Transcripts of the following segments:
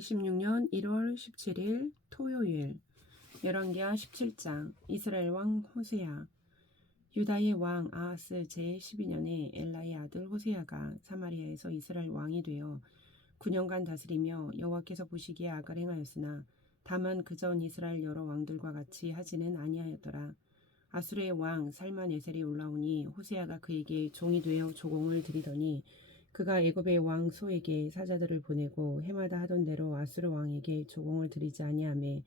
2026년 1월 17일 토요일 열왕기하 17장 이스라엘 왕 호세아. 유다의 왕 아하스 제12년에 엘라의 아들 호세아가 사마리아에서 이스라엘 왕이 되어 9년간 다스리며 여호와께서 보시기에 악을 행하였으나 다만 그전 이스라엘 여러 왕들과 같이 하지는 아니하였더라. 아수르의 왕 살만에셀이 올라오니 호세아가 그에게 종이 되어 조공을 드리더니 그가 애굽의 왕 소에게 사자들을 보내고 해마다 하던 대로 아수르 왕에게 조공을 드리지 아니하매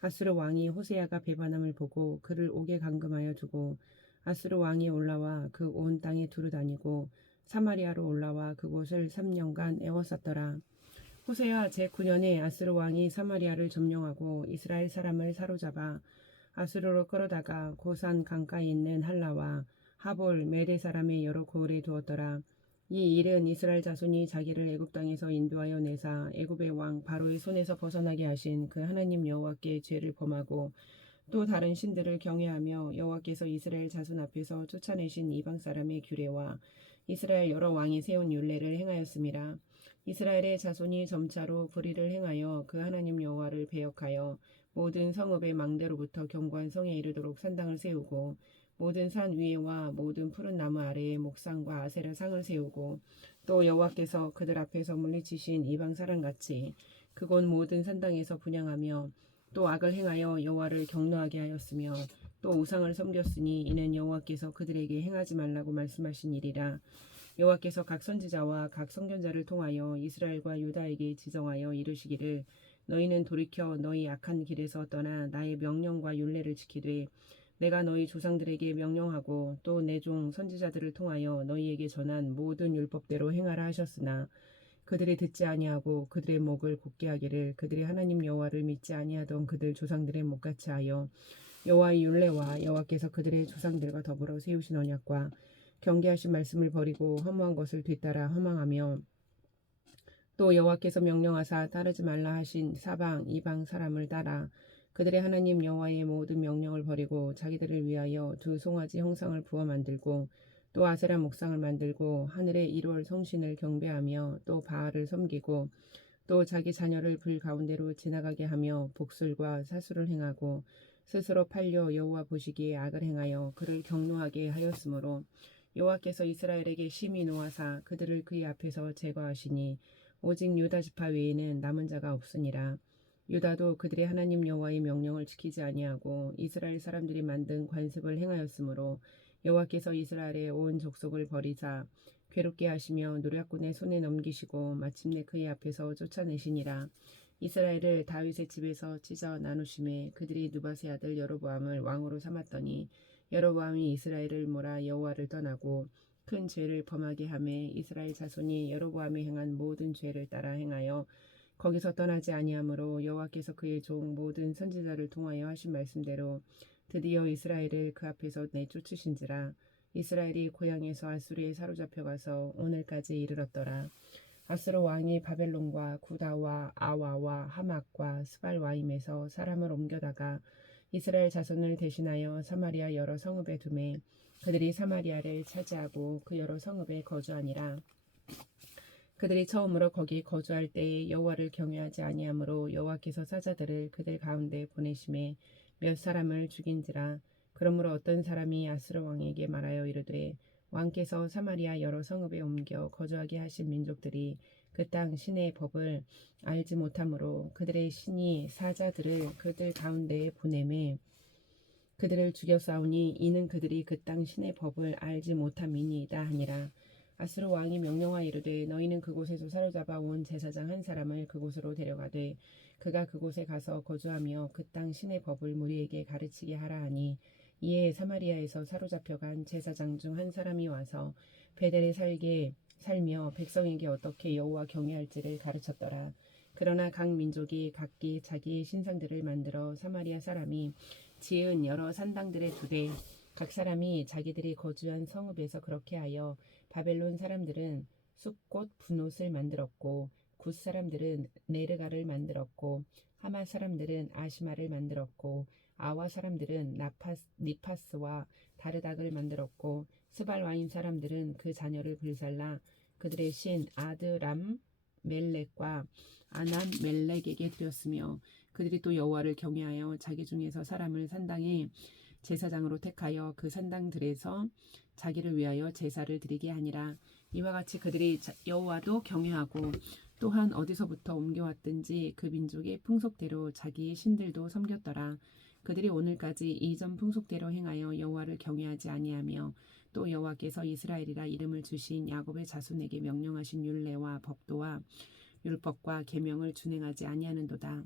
아수르 왕이 호세아가 배반함을 보고 그를 옥에 감금하여 두고 아수르 왕이 올라와 그 온 땅에 두루 다니고 사마리아로 올라와 그곳을 3년간 애워쌌더라. 호세아 제9년에 아수르 왕이 사마리아를 점령하고 이스라엘 사람을 사로잡아 아수르로 끌어다가 고산 강가에 있는 할라와 하볼 메대 사람의 여러 고을에 두었더라. 이 일은 이스라엘 자손이 자기를 애굽 땅에서 인도하여 내사 애굽의 왕 바로의 손에서 벗어나게 하신 그 하나님 여호와께 죄를 범하고 또 다른 신들을 경외하며 여호와께서 이스라엘 자손 앞에서 쫓아내신 이방 사람의 규례와 이스라엘 여러 왕이 세운 율례를 행하였음이라. 이스라엘의 자손이 점차로 불의를 행하여 그 하나님 여호와를 배역하여 모든 성읍의 망대로부터 견고한 성에 이르도록 산당을 세우고 모든 산 위에와 모든 푸른 나무 아래에 목상과 아세라 상을 세우고 또 여호와께서 그들 앞에서 물리치신 이방 사람같이 그곳 모든 산당에서 분향하며 또 악을 행하여 여호와를 경노하게 하였으며 또 우상을 섬겼으니 이는 여호와께서 그들에게 행하지 말라고 말씀하신 일이라. 여호와께서 각 선지자와 각 선견자를 통하여 이스라엘과 유다에게 지정하여 이르시기를 너희는 돌이켜 너희 악한 길에서 떠나 나의 명령과 율례를 지키되 내가 너희 조상들에게 명령하고 또 내 종 선지자들을 통하여 너희에게 전한 모든 율법대로 행하라 하셨으나 그들이 듣지 아니하고 그들의 목을 곧게 하기를 그들이 하나님 여호와를 믿지 아니하던 그들 조상들의 목같이 하여 여호와의 율례와 여호와께서 그들의 조상들과 더불어 세우신 언약과 경계하신 말씀을 버리고 허무한 것을 뒤따라 허망하며 또 여호와께서 명령하사 따르지 말라 하신 사방 이방 사람을 따라 그들의 하나님 여호와의 모든 명령을 버리고 자기들을 위하여 두 송아지 형상을 부어 만들고 또 아세라 목상을 만들고 하늘의 1월 성신을 경배하며 또 바알을 섬기고 또 자기 자녀를 불 가운데로 지나가게 하며 복술과 사수를 행하고 스스로 팔려 여호와 보시기에 악을 행하여 그를 경노하게 하였으므로 여호와께서 이스라엘에게 심히 노하사 그들을 그의 앞에서 제거하시니 오직 유다 지파 외에는 남은 자가 없으니라. 유다도 그들의 하나님 여호와의 명령을 지키지 아니하고 이스라엘 사람들이 만든 관습을 행하였으므로 여호와께서 이스라엘의 온 족속을 버리사 괴롭게 하시며 노략군의 손에 넘기시고 마침내 그의 앞에서 쫓아내시니라. 이스라엘을 다윗의 집에서 찢어 나누심에 그들이 느밧의 아들 여로보암을 왕으로 삼았더니 여로보암이 이스라엘을 몰아 여호와를 떠나고 큰 죄를 범하게 하매 이스라엘 자손이 여로보암이 행한 모든 죄를 따라 행하여 거기서 떠나지 아니하므로 여호와께서 그의 종 모든 선지자를 통하여 하신 말씀대로 드디어 이스라엘을 그 앞에서 내쫓으신지라. 이스라엘이 고향에서 아수르에 사로잡혀 가서 오늘까지 이르렀더라. 아수르 왕이 바벨론과 구다와 아와와 하맛과 스발와임에서 사람을 옮겨다가 이스라엘 자손을 대신하여 사마리아 여러 성읍에 두매 그들이 사마리아를 차지하고 그 여러 성읍에 거주하니라. 그들이 처음으로 거기 거주할 때에 여호와를 경외하지 아니하므로 여호와께서 사자들을 그들 가운데 보내심에 몇 사람을 죽인지라. 그러므로 어떤 사람이 아수르 왕에게 말하여 이르되 왕께서 사마리아 여러 성읍에 옮겨 거주하게 하신 민족들이 그 땅 신의 법을 알지 못하므로 그들의 신이 사자들을 그들 가운데에 보내매 그들을 죽여 싸우니 이는 그들이 그 땅 신의 법을 알지 못함이니이다 하니라. 아수르 왕이 명령하여 이르되 너희는 그곳에서 사로잡아 온 제사장 한 사람을 그곳으로 데려가되 그가 그곳에 가서 거주하며 그 땅 신의 법을 무리에게 가르치게 하라 하니 이에 사마리아에서 사로잡혀간 제사장 중 한 사람이 와서 베델에 살며 백성에게 어떻게 여호와 경외할지를 가르쳤더라. 그러나 각 민족이 각기 자기의 신상들을 만들어 사마리아 사람이 지은 여러 산당들에 두되 각 사람이 자기들이 거주한 성읍에서 그렇게 하여 바벨론 사람들은 숲꽃 분옷을 만들었고 굿 사람들은 네르가를 만들었고 하맛 사람들은 아시마를 만들었고 아와 사람들은 니파스와 다르닥을 만들었고 스발와임 사람들은 그 자녀를 불살라 그들의 신 아드람 멜렉과 아난 멜렉에게 드렸으며 그들이 또 여호와를 경외하여 자기 중에서 사람을 산당에 제사장으로 택하여 그 산당들에서 자기를 위하여 제사를 드리게 하니라. 이와 같이 그들이 여호와도 경외하고 또한 어디서부터 옮겨왔든지 그 민족의 풍속대로 자기의 신들도 섬겼더라. 그들이 오늘까지 이전 풍속대로 행하여 여호와를 경외하지 아니하며 또 여호와께서 이스라엘이라 이름을 주신 야곱의 자손에게 명령하신 율례와 법도와 율법과 계명을 준행하지 아니하는도다.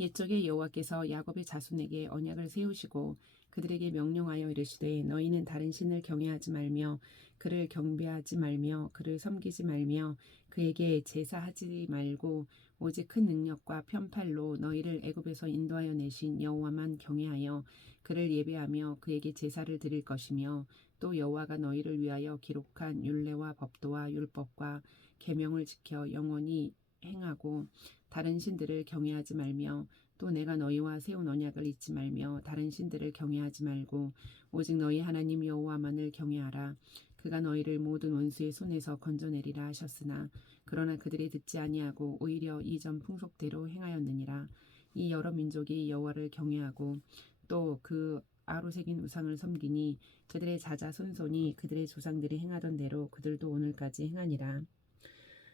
옛적에 여호와께서 야곱의 자손에게 언약을 세우시고 그들에게 명령하여 이르시되 너희는 다른 신을 경외하지 말며 그를 경배하지 말며 그를 섬기지 말며 그에게 제사하지 말고 오직 큰 능력과 편팔로 너희를 애굽에서 인도하여 내신 여호와만 경외하여 그를 예배하며 그에게 제사를 드릴 것이며 또 여호와가 너희를 위하여 기록한 율례와 법도와 율법과 계명을 지켜 영원히 행하고 다른 신들을 경외하지 말며 또 내가 너희와 세운 언약을 잊지 말며 다른 신들을 경외하지 말고 오직 너희 하나님 여호와만을 경외하라. 그가 너희를 모든 원수의 손에서 건져내리라 하셨으나 그러나 그들이 듣지 아니하고 오히려 이전 풍속대로 행하였느니라. 이 여러 민족이 여호와를 경외하고 또 그 아로새긴 우상을 섬기니 그들의 자자손손이 그들의 조상들이 행하던 대로 그들도 오늘까지 행하니라.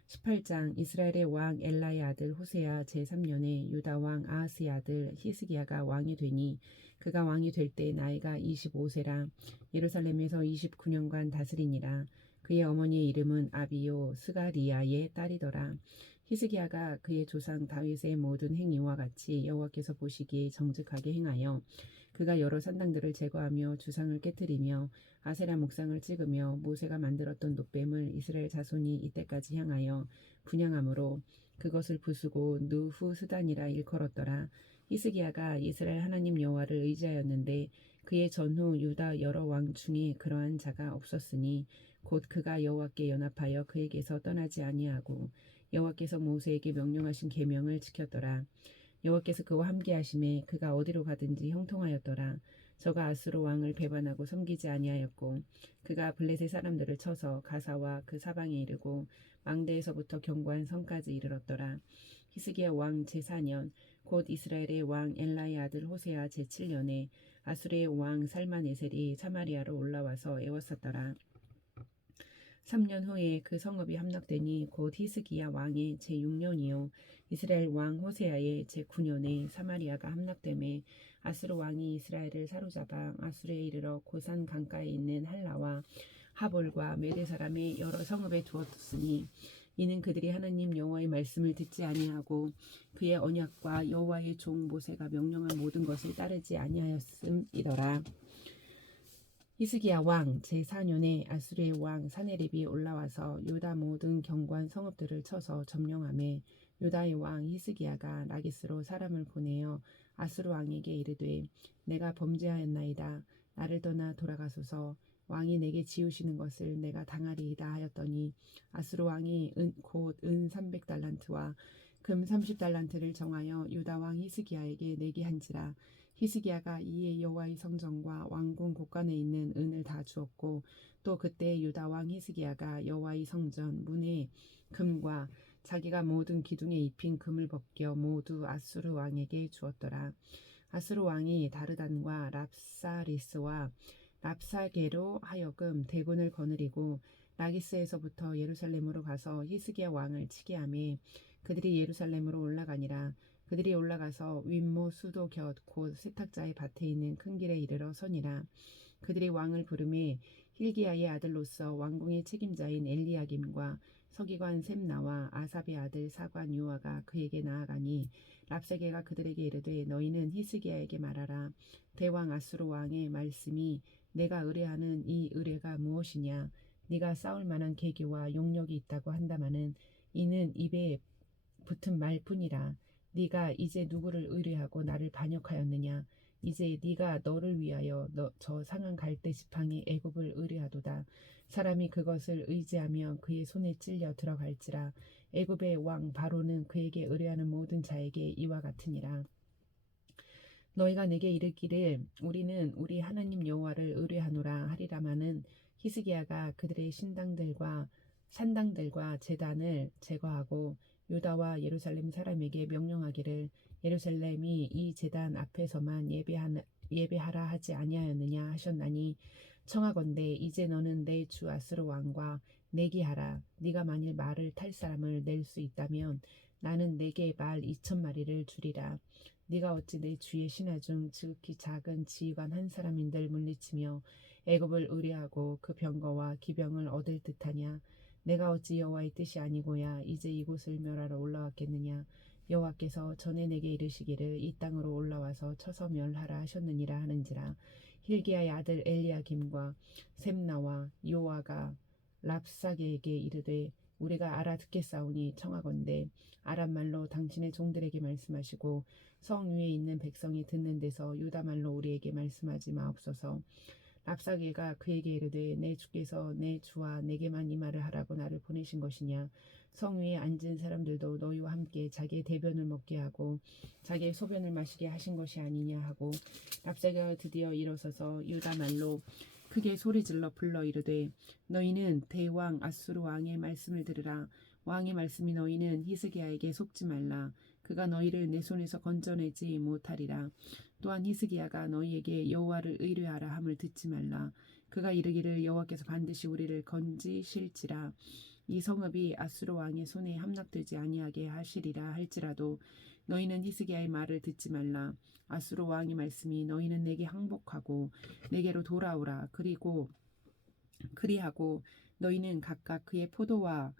18장 이스라엘의 왕 엘라의 아들 호세아 제3년에 유다 왕 아하스의 아들 히스기야가 왕이 되니 그가 왕이 될 때 나이가 25세라 예루살렘에서 29년간 다스리니라. 그의 어머니의 이름은 아비요 스가리야의 딸이더라. 히스기야가 그의 조상 다윗의 모든 행위와 같이 여호와께서 보시기에 정직하게 행하여 그가 여러 산당들을 제거하며 주상을 깨뜨리며 아세라 목상을 찍으며 모세가 만들었던 놋뱀을 이스라엘 자손이 이때까지 향하여 분향함으로 그것을 부수고 느후스단이라 일컬었더라. 히스기야가 이스라엘 하나님 여호와를 의지하였는데 그의 전후 유다 여러 왕 중에 그러한 자가 없었으니 곧 그가 여호와께 연합하여 그에게서 떠나지 아니하고 여호와께서 모세에게 명령하신 계명을 지켰더라. 여호와께서 그와 함께 하심에 그가 어디로 가든지 형통하였더라. 저가 아수르 왕을 배반하고 섬기지 아니하였고 그가 블레셋 사람들을 쳐서 가사와 그 사방에 이르고 망대에서부터 견고한 성까지 이르렀더라. 히스기야 왕 제4년 곧 이스라엘의 왕 엘라의 아들 호세아 제7년에 아수르의 왕 살마네셀이 사마리아로 올라와서 애워쌌더라. 3년 후에 그 성읍이 함락되니 곧 히스기야 왕의 제6년이요 이스라엘 왕 호세아의 제9년에 사마리아가 함락되매 아수르 왕이 이스라엘을 사로잡아 아수르에 이르러 고산 강가에 있는 할라와 하볼과 메대 사람의 여러 성읍에 두었으니 이는 그들이 하나님 여호와의 말씀을 듣지 아니하고 그의 언약과 여호와의 종 모세가 명령한 모든 것을 따르지 아니하였음이더라. 히스기야 왕 제4년에 아수르의 왕 사네립이 올라와서 유다 모든 견고한 성읍들을 쳐서 점령하매 유다의 왕 히스기야가 라기스로 사람을 보내어 아수르 왕에게 이르되 내가 범죄하였나이다. 나를 떠나 돌아가소서. 왕이 내게 지우시는 것을 내가 당하리이다 하였더니 아수르 왕이 곧 은 300달란트와 금 30달란트를 정하여 유다 왕 히스기야에게 내게 한지라. 히스기야가 이에 여호와의 성전과 왕궁 곳간에 있는 은을 다 주었고 또 그때 유다 왕 히스기야가 여호와의 성전 문에 금과 자기가 모든 기둥에 입힌 금을 벗겨 모두 아수르 왕에게 주었더라. 아수르 왕이 다르단과 랍사리스와 랍사게로 하여금 대군을 거느리고 라기스에서부터 예루살렘으로 가서 히스기야 왕을 치게 하매 그들이 예루살렘으로 올라가니라. 그들이 올라가서 윗모 수도 곁 곧 세탁자의 밭에 있는 큰 길에 이르러 서니라. 그들이 왕을 부르매 힐기야의 아들로서 왕궁의 책임자인 엘리야김과 서기관 셈나와 아삽의 아들 사관 요아가 그에게 나아가니 랍사게가 그들에게 이르되 너희는 히스기야에게 말하라. 대왕 아수르 왕의 말씀이 내가 의뢰하는 이 의뢰가 무엇이냐. 네가 싸울 만한 계기와 용력이 있다고 한다마는 이는 입에 붙은 말뿐이라. 네가 이제 누구를 의뢰하고 나를 반역하였느냐. 이제 네가 너를 위하여 저 상한 갈대 지팡이 애굽을 의뢰하도다. 사람이 그것을 의지하며 그의 손에 찔려 들어갈지라. 애굽의 왕 바로는 그에게 의뢰하는 모든 자에게 이와 같으니라. 너희가 내게 이르기를 우리는 우리 하나님 여호와를 의뢰하노라 하리라마는 히스기야가 그들의 신당들과 산당들과 제단을 제거하고 유다와 예루살렘 사람에게 명령하기를 예루살렘이 이 제단 앞에서만 예배하라 하지 아니하였느냐 하셨나니 청하건대 이제 너는 내 주 아수르 왕과 내기하라. 네가 만일 말을 탈 사람을 낼 수 있다면 나는 내게 말 2,000마리를 주리라. 네가 어찌 내 주의 신하 중 지극히 작은 지휘관 한 사람인들 물리치며 애굽을 의뢰하고 그 병거와 기병을 얻을 듯하냐. 내가 어찌 여호와의 뜻이 아니고야 이제 이곳을 멸하러 올라왔겠느냐. 여호와께서 전에 내게 이르시기를 이 땅으로 올라와서 쳐서 멸하라 하셨느니라 하는지라. 힐기야의 아들 엘리야김과 셈나와 요아가 랍사게에게 이르되 우리가 알아듣겠사오니 청하건대 아람 말로 당신의 종들에게 말씀하시고 성 위에 있는 백성이 듣는 데서 유다 말로 우리에게 말씀하지 마옵소서. 랍사게가 그에게 이르되 내 주께서 내 주와 내게만 이 말을 하라고 나를 보내신 것이냐. 성 위에 앉은 사람들도 너희와 함께 자기의 대변을 먹게 하고 자기의 소변을 마시게 하신 것이 아니냐 하고 랍사게가 드디어 일어서서 유다 말로 크게 소리질러 불러 이르되 너희는 대왕 아수르 왕의 말씀을 들으라. 왕의 말씀이 너희는 히스기야에게 속지 말라. 그가 너희를 내 손에서 건져내지 못하리라. 또한 히스기야가 너희에게 여호와를 의뢰하라 함을 듣지 말라. 그가 이르기를 여호와께서 반드시 우리를 건지실지라. 이 성읍이 아수르 왕의 손에 함락되지 아니하게 하시리라 할지라도 너희는 히스기야의 말을 듣지 말라. 아수르 왕의 말씀이 너희는 내게 항복하고 내게로 돌아오라. 그리하고 너희는 각각 그의 포도와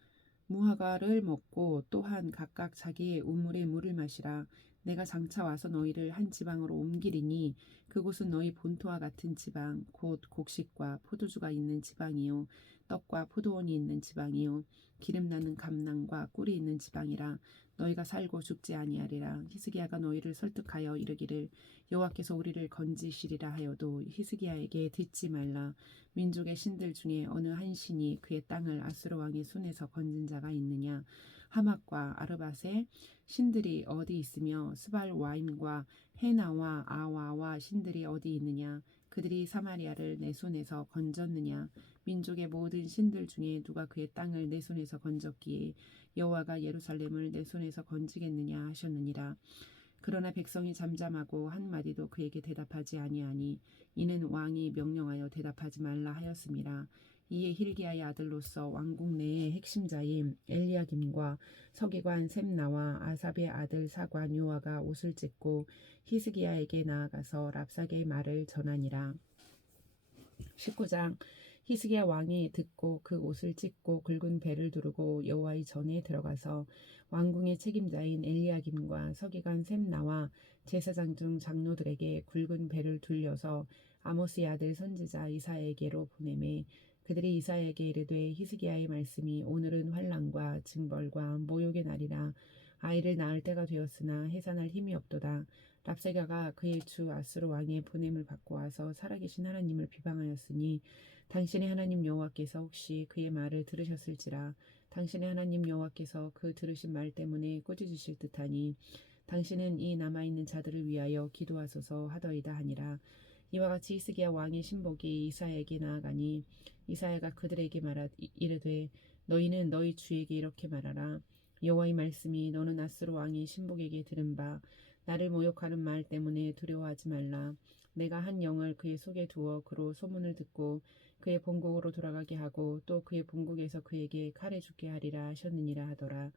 무화과를 먹고 또한 각각 자기의 우물의 물을 마시라. 내가 장차 와서 너희를 한 지방으로 옮기리니 그곳은 너희 본토와 같은 지방 곧 곡식과 포도주가 있는 지방이요 떡과 포도원이 있는 지방이요 기름나는 감낭과 꿀이 있는 지방이라. 너희가 살고 죽지 아니하리라. 히스기야가 너희를 설득하여 이르기를 여호와께서 우리를 건지시리라 하여도 히스기야에게 듣지 말라. 민족의 신들 중에 어느 한 신이 그의 땅을 아수르 왕의 손에서 건진 자가 있느냐. 하맛과 아르밧의 신들이 어디 있으며 스발와임과 헤나와 아와와 신들이 어디 있느냐. 그들이 사마리아를 내 손에서 건졌느냐. 민족의 모든 신들 중에 누가 그의 땅을 내 손에서 건졌기에 여호와가 예루살렘을 내 손에서 건지겠느냐 하셨느니라. 그러나 백성이 잠잠하고 한마디도 그에게 대답하지 아니하니 이는 왕이 명령하여 대답하지 말라 하였음이라. 이에 힐기야의 아들로서 왕궁 내의 핵심자인 엘리야김과 서기관 셈나와 아삽의 아들 사관 요아가 옷을 찢고 히스기야에게 나아가서 랍사게의 말을 전하니라. 19장. 히스기야 왕이 듣고 그 옷을 찢고 굵은 배를 두르고 여호와의 전에 들어가서 왕궁의 책임자인 엘리야김과 서기관 셈나와 제사장 중 장로들에게 굵은 배를 둘려서 아모스의 아들 선지자 이사야에게로 보내매 그들이 이사야에게 이르되 히스기야의 말씀이 오늘은 환난과 징벌과 모욕의 날이라. 아이를 낳을 때가 되었으나 해산할 힘이 없도다. 랍사게가 그의 주 아수르 왕의 보냄을 받고 와서 살아계신 하나님을 비방하였으니 당신의 하나님 여호와께서 혹시 그의 말을 들으셨을지라. 당신의 하나님 여호와께서 그 들으신 말 때문에 꾸짖으실 듯하니 당신은 이 남아있는 자들을 위하여 기도하소서 하더이다 하니라. 이와 같이 히스기야 왕의 신복이 이사야에게 나아가니 이사야가 그들에게 이르되 너희는 너희 주에게 이렇게 말하라. 여호와의 말씀이 너는 아수르 왕의 신복에게 들은 바 나를 모욕하는 말 때문에 두려워하지 말라. 내가 한 영을 그의 속에 두어 그로 소문을 듣고 그의 본국으로 돌아가게 하고 또 그의 본국에서 그에게 칼에 죽게 하리라 하셨느니라 하더라.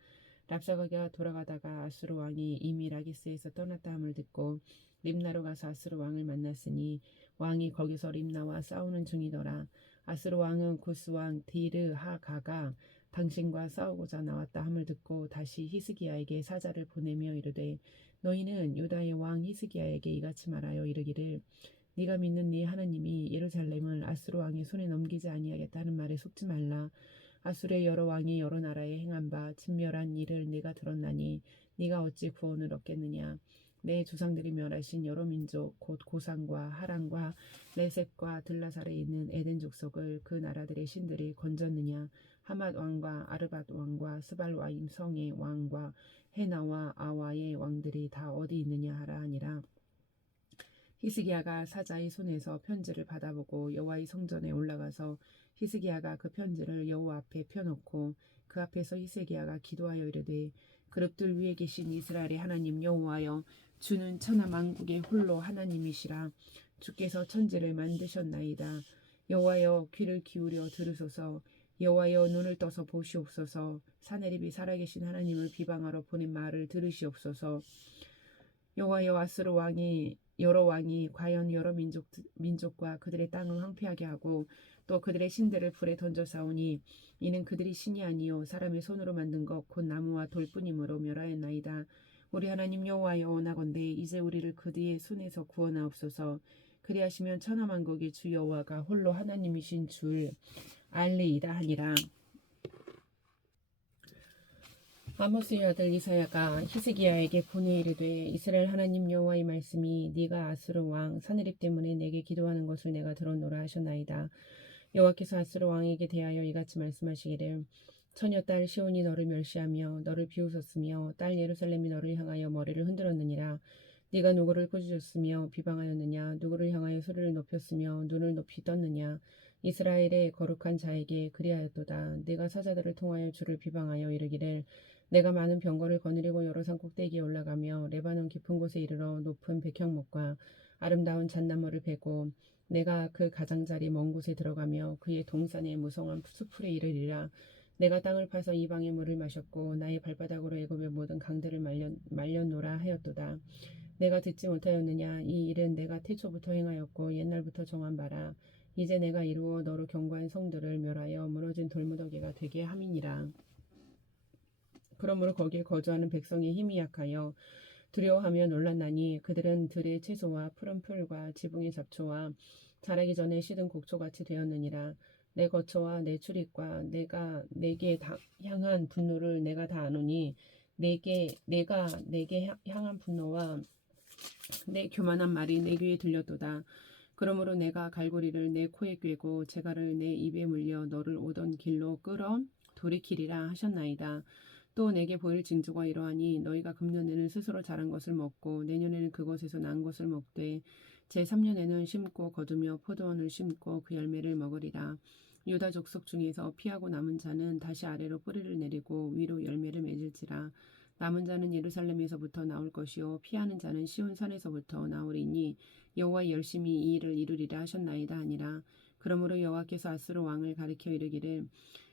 랍사가가 돌아가다가 아수르 왕이 이미 라기스에서 떠났다 함을 듣고 림나로 가서 아수르 왕을 만났으니 왕이 거기서 림나와 싸우는 중이더라. 아수르 왕은 구스 왕 디르하가가 당신과 싸우고자 나왔다 함을 듣고 다시 히스기야에게 사자를 보내며 이르되 너희는 유다의 왕 히스기야에게 이같이 말하여 이르기를 네가 믿는 네 하나님이 예루살렘을 아수르 왕의 손에 넘기지 아니하겠다는 말에 속지 말라. 아수르의 여러 왕이 여러 나라에 행한 바 진멸한 일을 네가 들었나니 네가 어찌 구원을 얻겠느냐. 내 조상들이 멸하신 여러 민족 곧 고산과 하란과 레셋과 들라살에 있는 에덴 족속을 그 나라들의 신들이 건졌느냐. 하맛 왕과 아르밧 왕과 스발와임 성의 왕과 헤나와 아와의 왕들이 다 어디 있느냐 하라 하니라. 히스기야가 사자의 손에서 편지를 받아보고 여호와의 성전에 올라가서 히스기야가 그 편지를 여호와 앞에 펴놓고 그 앞에서 히스기야가 기도하여 이르되 그릇들 위에 계신 이스라엘의 하나님 여호와여 주는 천하 만국의 홀로 하나님이시라. 주께서 천지를 만드셨나이다. 여호와여 귀를 기울여 들으소서. 여호와여 눈을 떠서 보시옵소서. 사내립이 살아계신 하나님을 비방하러 보낸 말을 들으시옵소서. 여호와여 아수르 왕이 여러 왕이 과연 여러 민족과 그들의 땅을 황폐하게 하고 또 그들의 신들을 불에 던져 싸우니 이는 그들이 신이 아니요 사람의 손으로 만든 것 곧 나무와 돌뿐이므로 멸하였나이다. 우리 하나님 여호와여 원하건대 이제 우리를 그들의 손에서 구원하옵소서. 그리하시면 천하만국의 주 여호와가 홀로 하나님이신 줄 알리이다 하니라. 아모스의 아들 이사야가 히스기야에게 보내 이르되 이스라엘 하나님 여호와의 말씀이 네가 아수르 왕 사느립 때문에 내게 기도하는 것을 내가 들었노라 하셨나이다. 여호와께서 아수르 왕에게 대하여 이같이 말씀하시기를 처녀 딸 시온이 너를 멸시하며 너를 비웃었으며 딸 예루살렘이 너를 향하여 머리를 흔들었느니라. 네가 누구를 꾸짖었으며 비방하였느냐? 누구를 향하여 소리를 높였으며 눈을 높이 떴느냐? 이스라엘의 거룩한 자에게 그리하였도다. 네가 사자들을 통하여 주를 비방하여 이르기를 내가 많은 병거를 거느리고 여러 산 꼭대기에 올라가며 레바논 깊은 곳에 이르러 높은 백향목과 아름다운 잣나무를 베고 내가 그 가장자리 먼 곳에 들어가며 그의 동산의 무성한 수풀에 이르리라. 내가 땅을 파서 이방의 물을 마셨고 나의 발바닥으로 애굽의 모든 강들을 말렸노라 하였도다. 내가 듣지 못하였느냐? 이 일은 내가 태초부터 행하였고 옛날부터 정한 바라. 이제 내가 이루어 너로 견고한 성들을 멸하여 무너진 돌무더기가 되게 함이니라. 그러므로 거기에 거주하는 백성의 힘이 약하여 두려워하며 놀랐나니 그들은 들의 채소와 푸른 풀과 지붕의 잡초와 자라기 전에 시든 곡초같이 되었느니라. 내 거처와 내 출입과 내가 내게 향한 분노를 내가 다 아노니 내가 내게 향한 분노와 내 교만한 말이 내 귀에 들렸도다. 그러므로 내가 갈고리를 내 코에 꿰고 재갈을 내 입에 물려 너를 오던 길로 끌어 돌이키리라 하셨나이다. 또 내게 보일 징조가 이러하니 너희가 금년에는 스스로 자란 것을 먹고 내년에는 그곳에서 난 것을 먹되 제3년에는 심고 거두며 포도원을 심고 그 열매를 먹으리라. 유다 족속 중에서 피하고 남은 자는 다시 아래로 뿌리를 내리고 위로 열매를 맺을지라. 남은 자는 예루살렘에서부터 나올 것이요 피하는 자는 시온 산에서부터 나오리니 여호와 열심히 이 일을 이루리라 하셨나이다 하니라. 그러므로 여호와께서 아수르 왕을 가리켜 이르기를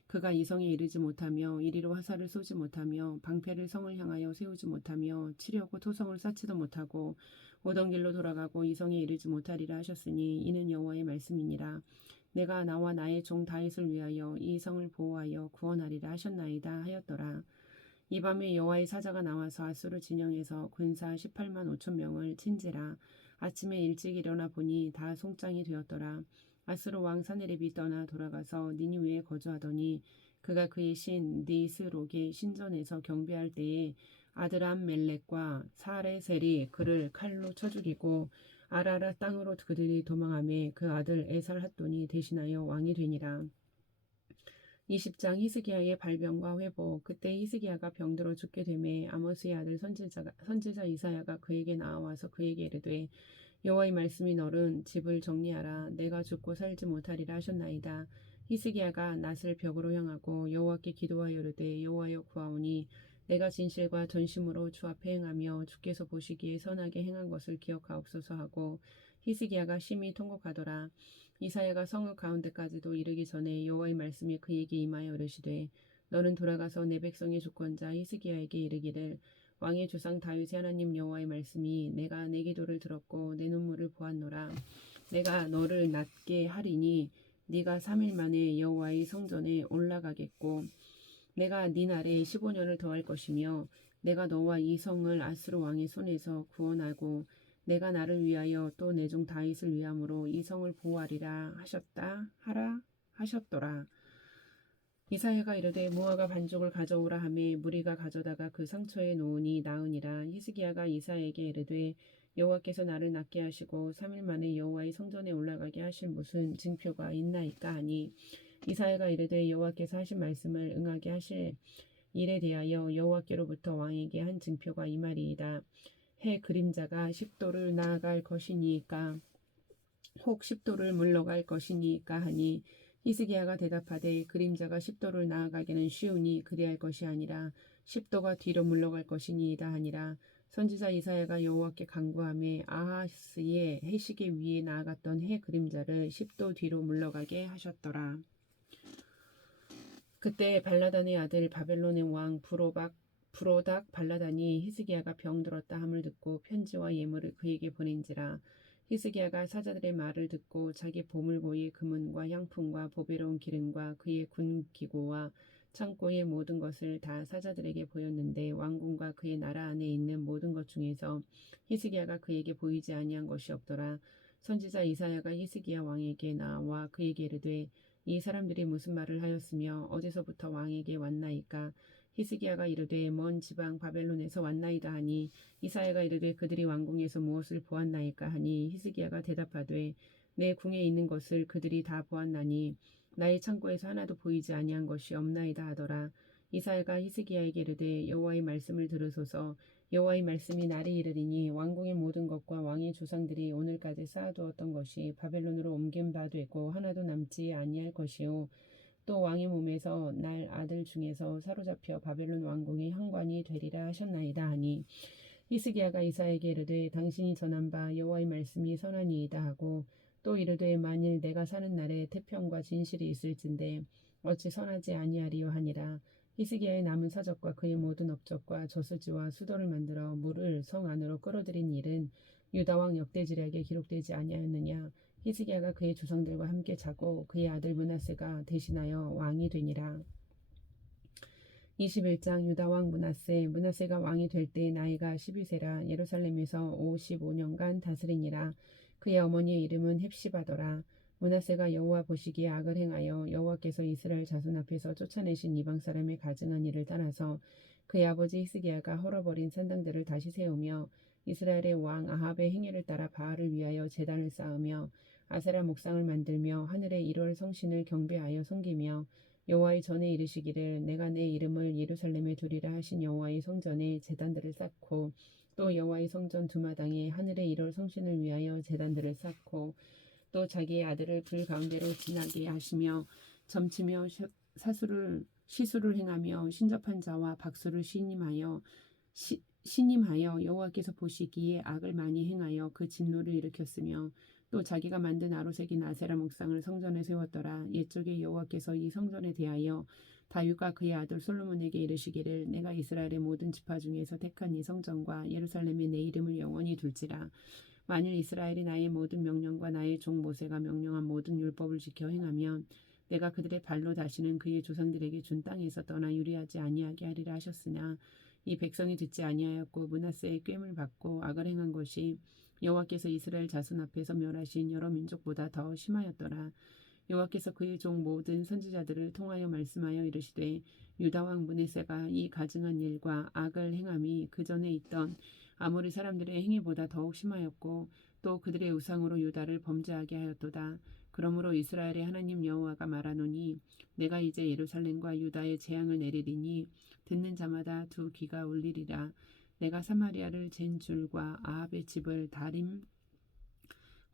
그가 이 성에 이르지 못하며 이리로 화살을 쏘지 못하며 방패를 성을 향하여 세우지 못하며 치려고 토성을 쌓지도 못하고 오던 길로 돌아가고 이 성에 이르지 못하리라 하셨으니 이는 여호와의 말씀이니라. 내가 나와 나의 종 다윗을 위하여 이 성을 보호하여 구원하리라 하셨나이다 하였더라. 이 밤에 여호와의 사자가 나와서 아수르 진영에서 군사 18만 5천 명을 친지라. 아침에 일찍 일어나 보니 다 송장이 되었더라. 아수르 왕 사네립이 떠나 돌아가서 니니웨에 거주하더니 그가 그의 신 니스록의 신전에서 경배할 때에 아드람 멜렉과 사레셀이 그를 칼로 쳐 죽이고 아라라 땅으로 그들이 도망하매 그 아들 에살핫돈이 대신하여 왕이 되니라. 20장 히스기야의 발병과 회복. 그때 히스기야가 병들어 죽게 되매 아모스의 아들 선지자 이사야가 그에게 나와서 그에게 이르되 여호와의 말씀이 너는 집을 정리하라. 내가 죽고 살지 못하리라 하셨나이다. 히스기야가 낫을 벽으로 향하고 여호와께 기도하여 이르되 여호와여 구하오니 내가 진실과 전심으로 주 앞에 행하며 주께서 보시기에 선하게 행한 것을 기억하옵소서 하고 히스기야가 심히 통곡하더라. 이사야가 성읍 가운데까지도 이르기 전에 여호와의 말씀이 그에게 임하여 이르시되 너는 돌아가서 내 백성의 주권자 히스기야에게 이르기를 왕의 조상 다윗의 하나님 여호와의 말씀이 내가 내 기도를 들었고 내 눈물을 보았노라. 내가 너를 낫게 하리니 네가 3일 만에 여호와의 성전에 올라가겠고 내가 네 날에 15년을 더할 것이며 내가 너와 이 성을 아수르 왕의 손에서 구원하고 내가 나를 위하여 또 내 종 다윗을 위함으로 이 성을 보호하리라 하셨더라. 이사야가 이르되 무화과 반죽을 가져오라 하매 무리가 가져다가 그 상처에 놓으니 나으니라. 히스기야가 이사야에게 이르되 여호와께서 나를 낫게 하시고 3일 만에 여호와의 성전에 올라가게 하실 무슨 징표가 있나이까 하니 이사야가 이르되 여호와께서 하신 말씀을 응하게 하실 일에 대하여 여호와께로부터 왕에게 한 징표가 이 말이이다. 해 그림자가 10도를 나아갈 것이니까 혹 10도를 물러갈 것이니까 하니 히스기야가 대답하되 그림자가 10도를 나아가기는 쉬우니 그리할 것이 아니라 10도가 뒤로 물러갈 것이니이다 하니라. 선지자 이사야가 여호와께 간구하며 아하스의 해시계 위에 나아갔던 해 그림자를 10도 뒤로 물러가게 하셨더라. 그때 발라단의 아들 바벨론의 왕 브로닥 발라단이 히스기야가 병들었다 함을 듣고 편지와 예물을 그에게 보낸지라. 히스기야가 사자들의 말을 듣고 자기 보물고의 금은과 향품과 보배로운 기름과 그의 군기구와 창고의 모든 것을 다 사자들에게 보였는데 왕궁과 그의 나라 안에 있는 모든 것 중에서 히스기야가 그에게 보이지 아니한 것이 없더라. 선지자 이사야가 히스기야 왕에게 나와 그에게 이르되 이 사람들이 무슨 말을 하였으며 어디서부터 왕에게 왔나이까? 히스기야가 이르되 먼 지방 바벨론에서 왔나이다 하니 이사야가 이르되 그들이 왕궁에서 무엇을 보았나이까 하니 히스기야가 대답하되 내 궁에 있는 것을 그들이 다 보았나니 나의 창고에서 하나도 보이지 아니한 것이 없나이다 하더라. 이사야가 히스기야에게 이르되 여호와의 말씀을 들으소서. 여호와의 말씀이 날이 이르리니 왕궁의 모든 것과 왕의 조상들이 오늘까지 쌓아두었던 것이 바벨론으로 옮긴 바 되고 하나도 남지 아니할 것이요 또 왕의 몸에서 날 아들 중에서 사로잡혀 바벨론 왕궁의 향관이 되리라 하셨나이다 하니 히스기야가 이사야에게 이르되 당신이 전한 바 여호와의 말씀이 선하니이다 하고 또 이르되 만일 내가 사는 날에 태평과 진실이 있을진데 어찌 선하지 아니하리요 하니라. 히스기야의 남은 사적과 그의 모든 업적과 저수지와 수도를 만들어 물을 성 안으로 끌어들인 일은 유다 왕 역대지략에 기록되지 아니하였느냐. 히스기야가 그의 조상들과 함께 자고 그의 아들 므낫세가 대신하여 왕이 되니라. 21장 유다 왕 므낫세가 왕이 될 때 나이가 12세라 예루살렘에서 55년간 다스리니라. 그의 어머니의 이름은 헵시바더라. 므낫세가 여호와 보시기에 악을 행하여 여호와께서 이스라엘 자손 앞에서 쫓아내신 이방 사람의 가증한 일을 따라서 그의 아버지 히스기야가 헐어버린 산당들을 다시 세우며 이스라엘의 왕 아합의 행위를 따라 바알을 위하여 제단을 쌓으며 아세라 목상을 만들며 하늘의 1월 성신을 경배하여 섬기며 여호와의 전에 이르시기를 내가 내 이름을 예루살렘에 두리라 하신 여호와의 성전에 제단들을 쌓고 또 여호와의 성전 두마당에 하늘의 1월 성신을 위하여 제단들을 쌓고 또 자기의 아들을 불 가운데로 지나게 하시며 점치며 시수를 행하며 신접한 자와 박수를 신임하여 여호와께서 보시기에 악을 많이 행하여 그 진노를 일으켰으며 또 자기가 만든 아로색인 아세라 목상을 성전에 세웠더라. 옛적에 여호와께서 이 성전에 대하여 다윗과 그의 아들 솔로몬에게 이르시기를 내가 이스라엘의 모든 지파 중에서 택한 이 성전과 예루살렘에 내 이름을 영원히 둘지라. 만일 이스라엘이 나의 모든 명령과 나의 종 모세가 명령한 모든 율법을 지켜 행하면 내가 그들의 발로 다시는 그의 조상들에게 준 땅에서 떠나 유리하지 아니하게 하리라 하셨으나 이 백성이 듣지 아니하였고 므낫세의 꾀를 받고 악을 행한 것이 여호와께서 이스라엘 자손 앞에서 멸하신 여러 민족보다 더 심하였더라. 여호와께서 그의 종 모든 선지자들을 통하여 말씀하여 이르시되 유다 왕 므낫세가 이 가증한 일과 악을 행함이 그 전에 있던 아모리 사람들의 행위보다 더욱 심하였고 또 그들의 우상으로 유다를 범죄하게 하였도다. 그러므로 이스라엘의 하나님 여호와가 말하노니 내가 이제 예루살렘과 유다에 재앙을 내리리니 듣는 자마다 두 귀가 울리리라. 내가 사마리아를 잰 줄과 아합의 집을 다림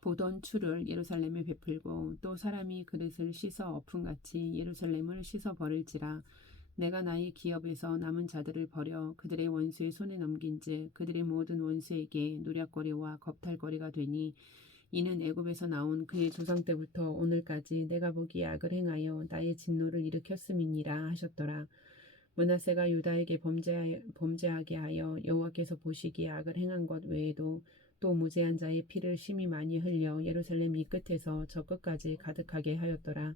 보던 추를 예루살렘에 베풀고 또 사람이 그릇을 씻어 엎음같이 예루살렘을 씻어 버릴지라. 내가 나의 기업에서 남은 자들을 버려 그들의 원수의 손에 넘긴즉 그들의 모든 원수에게 노략거리와 겁탈거리가 되니 이는 애굽에서 나온 그의 조상 때부터 오늘까지 내가 보기에 악을 행하여 나의 진노를 일으켰음이니라 하셨더라. 므낫세가 유다에게 범죄하게 하여 여호와께서 보시기에 악을 행한 것 외에도 또 무죄한 자의 피를 심히 많이 흘려 예루살렘 이 끝에서 저 끝까지 가득하게 하였더라.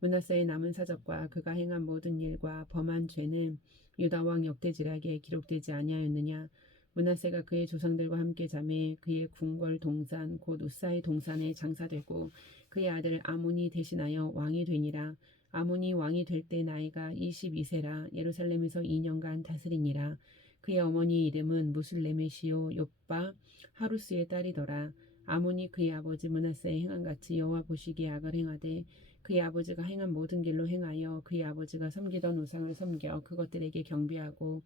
므낫세의 남은 사적과 그가 행한 모든 일과 범한 죄는 유다 왕 역대지략에 기록되지 아니하였느냐. 므낫세가 그의 조상들과 함께 자매 그의 궁궐 동산 곧 우사의 동산에 장사되고 그의 아들 아몬이 대신하여 왕이 되니라. 아몬이 왕이 될 때 나이가 22세라 예루살렘에서 2년간 다스리니라. 그의 어머니 이름은 무술레메시오 욥바 하루스의 딸이더라. 아몬이 그의 아버지 므낫세의 행한같이 여호와 보시기에 악을 행하되 그의 아버지가 행한 모든 길로 행하여 그의 아버지가 섬기던 우상을 섬겨 그것들에게 경배하고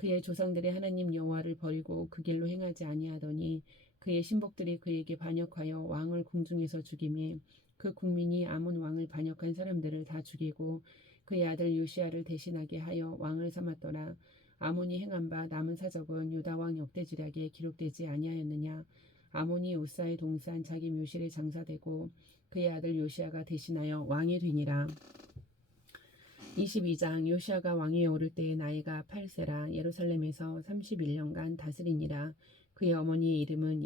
그의 조상들의 하나님 여호와를 버리고 그 길로 행하지 아니하더니 그의 신복들이 그에게 반역하여 왕을 궁중에서 죽이매 그 국민이 아몬 왕을 반역한 사람들을 다 죽이고 그의 아들 요시야를 대신하게 하여 왕을 삼았더라. 아몬이 행한 바 남은 사적은 유다 왕 역대지략에 기록되지 아니하였느냐. 아몬이 우사의 동산 자기 묘실에 장사되고 그의 아들 요시야가 대신하여 왕이 되니라. 22장 요시야가 왕위에 오를 때의 나이가 8세라 예루살렘에서 31년간 다스리니라. 그의 어머니의 이름은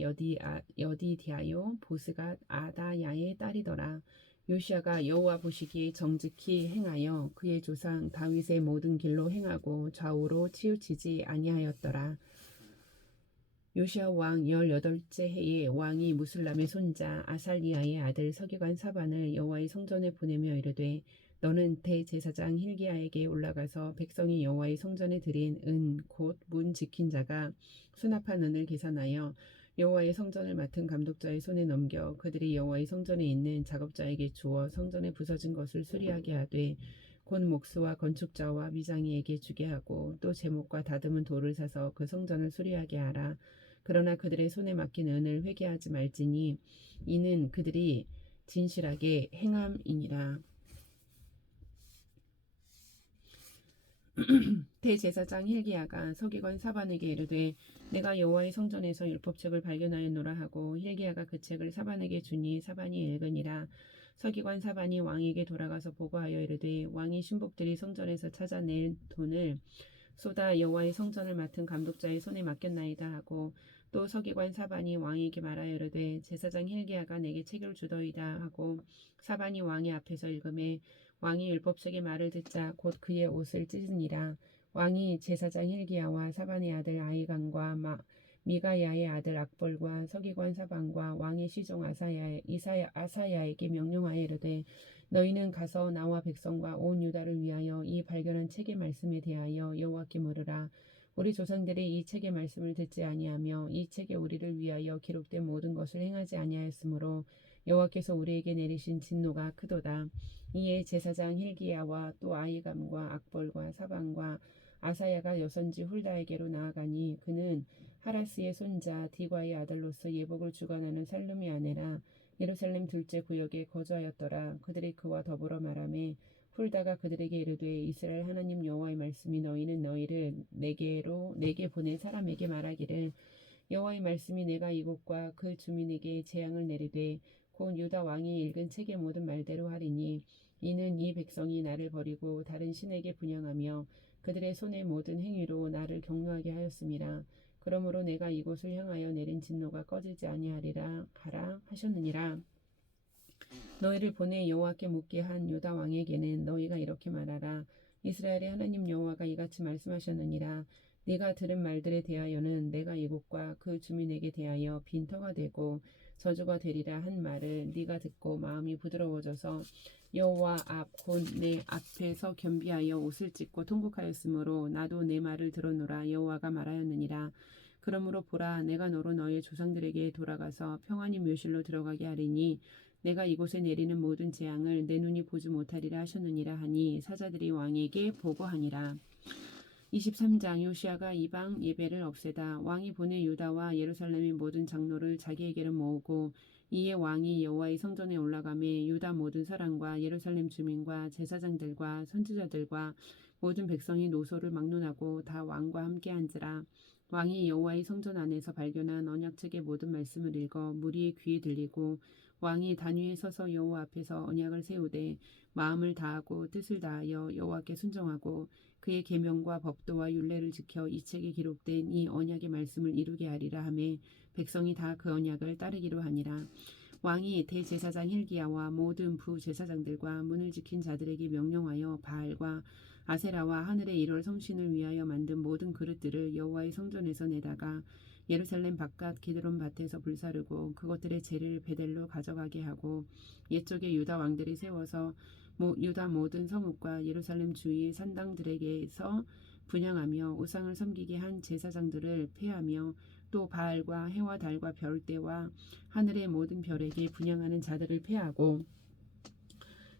여디디아요 보스가 아다야의 딸이더라. 요시야가 여호와 보시기에 정직히 행하여 그의 조상 다윗의 모든 길로 행하고 좌우로 치우치지 아니하였더라. 요시야 왕 18째 해에 왕이 무술람의 손자 아살리아의 아들 서기관 사반을 여호와의 성전에 보내며 이르되 너는 대제사장 힐기야에게 올라가서 백성이 여호와의 성전에 드린 은 곧 문 지킨 자가 수납한 은을 계산하여 여호와의 성전을 맡은 감독자의 손에 넘겨 그들이 여호와의 성전에 있는 작업자에게 주어 성전에 부서진 것을 수리하게 하되 곧 목수와 건축자와 미장이에게 주게 하고 또 제목과 다듬은 돌을 사서 그 성전을 수리하게 하라. 그러나 그들의 손에 맡긴 은을 회개하지 말지니 이는 그들이 진실하게 행함이니라. 대제사장 힐기야가 서기관 사반에게 이르되 내가 여호와의 성전에서 율법책을 발견하였노라 하고 힐기야가 그 책을 사반에게 주니 사반이 읽으니라. 서기관 사반이 왕에게 돌아가서 보고하여 이르되 왕이 신복들이 성전에서 찾아낸 돈을 쏟아 여호와의 성전을 맡은 감독자의 손에 맡겼나이다 하고 또 서기관 사반이 왕에게 말하여 이르되 제사장 힐기야가 내게 책을 주더이다 하고 사반이 왕의 앞에서 읽음에 왕이 율법책의 말을 듣자 곧 그의 옷을 찢으니라. 왕이 제사장 힐기야와 사반의 아들 아히감과 미가야의 아들 악볼과 서기관 사반과 왕의 시종 아사야에게 명령하여 이르되 너희는 가서 나와 백성과 온 유다를 위하여 이 발견한 책의 말씀에 대하여 여호와께 물으라. 우리 조상들이 이 책의 말씀을 듣지 아니하며 이 책에 우리를 위하여 기록된 모든 것을 행하지 아니하였으므로 여호와께서 우리에게 내리신 진노가 크도다. 이에 제사장 힐기야와 또 아히감과 악볼과 사반과 아사야가 여선지 훌다에게로 나아가니 그는 하라스의 손자 디과의 아들로서 예복을 주관하는 살룸의 아내라. 예루살렘 둘째 구역에 거주하였더라. 그들이 그와 더불어 말하매 훌다가 그들에게 이르되 이스라엘 하나님 여호와의 말씀이 너희는 너희를 내게 보낸 사람에게 말하기를 여호와의 말씀이 내가 이곳과 그 주민에게 재앙을 내리되 곧 유다 왕이 읽은 책의 모든 말대로 하리니 이는 이 백성이 나를 버리고 다른 신에게 분향하며 그들의 손의 모든 행위로 나를 경노하게 하였음이라. 그러므로 내가 이곳을 향하여 내린 진노가 꺼지지 아니하리라 하라 하셨느니라. 너희를 보내 여호와께 묻게 한 유다 왕에게는 너희가 이렇게 말하라. 이스라엘의 하나님 여호와가 이같이 말씀하셨느니라. 네가 들은 말들에 대하여는 내가 이곳과 그 주민에게 대하여 빈터가 되고 저주가 되리라 한 말을 네가 듣고 마음이 부드러워져서 여호와 앞 곧 내 앞에서 겸비하여 옷을 찢고 통곡하였으므로 나도 내 말을 들었노라. 여호와가 말하였느니라. 그러므로 보라 내가 너로 너희 조상들에게 돌아가서 평안히 묘실로 들어가게 하리니 내가 이곳에 내리는 모든 재앙을 내 눈이 보지 못하리라 하셨느니라 하니 사자들이 왕에게 보고하니라. 23장 요시야가 이방 예배를 없애다 왕이 보내 유다와 예루살렘의 모든 장로를 자기에게로 모으고 이에 왕이 여호와의 성전에 올라가매 유다 모든 사람과 예루살렘 주민과 제사장들과 선지자들과 모든 백성이 노소를 막론하고 다 왕과 함께 앉으라. 왕이 여호와의 성전 안에서 발견한 언약책의 모든 말씀을 읽어 무리의 귀에 들리고 왕이 단 위에 서서 여호와 앞에서 언약을 세우되 마음을 다하고 뜻을 다하여 여호와께 순종하고 그의 계명과 법도와 율례를 지켜 이 책에 기록된 이 언약의 말씀을 이루게 하리라 하매 백성이 다 그 언약을 따르기로 하니라. 왕이 대제사장 힐기야와 모든 부제사장들과 문을 지킨 자들에게 명령하여 바알과 아세라와 하늘의 1월 성신을 위하여 만든 모든 그릇들을 여호와의 성전에서 내다가 예루살렘 바깥 기드론 밭에서 불사르고 그것들의 재를 베델로 가져가게 하고 옛적에 유다 왕들이 세워서 유다 모든 성읍과 예루살렘 주위의 산당들에게서 분향하며 우상을 섬기게 한 제사장들을 폐하며 또 바알과 해와 달과 별대와 하늘의 모든 별에게 분향하는 자들을 폐하고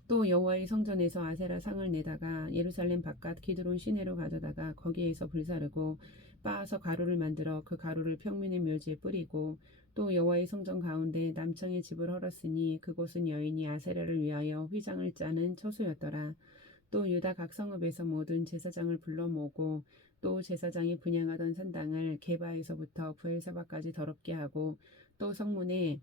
또 여호와의 성전에서 아세라 상을 내다가 예루살렘 바깥 기드론 시내로 가져다가 거기에서 불사르고 빻아서 가루를 만들어 그 가루를 평민의 묘지에 뿌리고 또 여호와의 성전 가운데 남청의 집을 헐었으니 그곳은 여인이 아세라를 위하여 휘장을 짜는 처소였더라. 또 유다 각 성읍에서 모든 제사장을 불러 모으고 또 제사장이 분향하던 산당을 게바에서부터 브엘세바까지 더럽게 하고 또 성문에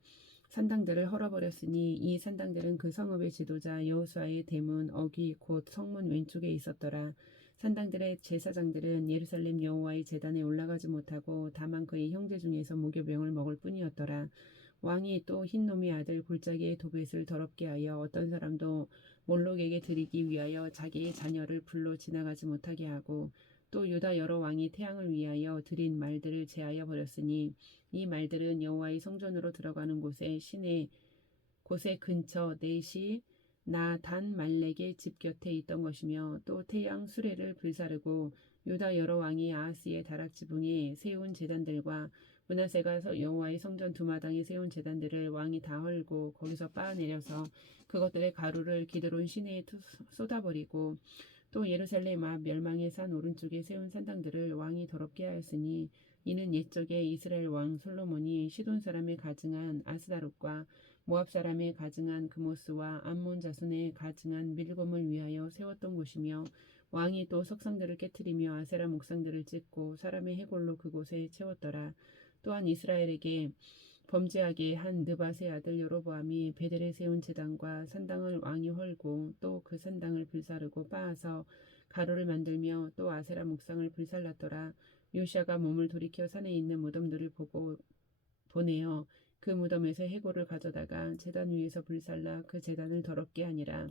산당들을 헐어버렸으니 이 산당들은 그 성읍의 지도자 여호수아의 대문 어귀 곧 성문 왼쪽에 있었더라. 산당들의 제사장들은 예루살렘 여호와의 제단에 올라가지 못하고 다만 그의 형제 중에서 무교병을 먹을 뿐이었더라. 왕이 또 흰놈의 아들 골짜기의 도벳을 더럽게 하여 어떤 사람도 몰록에게 드리기 위하여 자기의 자녀를 불로 지나가지 못하게 하고 또 유다 여러 왕이 태양을 위하여 드린 말들을 제하여 버렸으니 이 말들은 여호와의 성전으로 들어가는 곳에 시내 곳의 근처 넷이 나단 말렉의 집 곁에 있던 것이며 또 태양 수레를 불사르고 유다 여러 왕이 아하스의 다락 지붕에 세운 제단들과 므낫세가 여호와의 성전 두 마당에 세운 제단들을 왕이 다 헐고 거기서 빻아내려서 그것들의 가루를 기드론 시내에 쏟아버리고 또 예루살렘 앞 멸망의 산 오른쪽에 세운 산당들을 왕이 더럽게 하였으니 이는 옛적에 이스라엘 왕 솔로몬이 시돈 사람의 가증한 아스다롯과 모압 사람의 가증한 그모스와 암몬 자손의 가증한 밀곰을 위하여 세웠던 곳이며 왕이 또 석상들을 깨뜨리며 아세라 목상들을 찢고 사람의 해골로 그곳에 채웠더라. 또한 이스라엘에게 범죄하게 한 느밧의 아들 여로보암이 베델에 세운 제단과 산당을 왕이 헐고 또 그 산당을 불사르고 빻아서 가루를 만들며 또 아세라 목상을 불살랐더라. 요시아가 몸을 돌이켜 산에 있는 무덤들을 보내어 그 무덤에서 해골을 가져다가 제단 위에서 불살라 그 제단을 더럽게 하니라.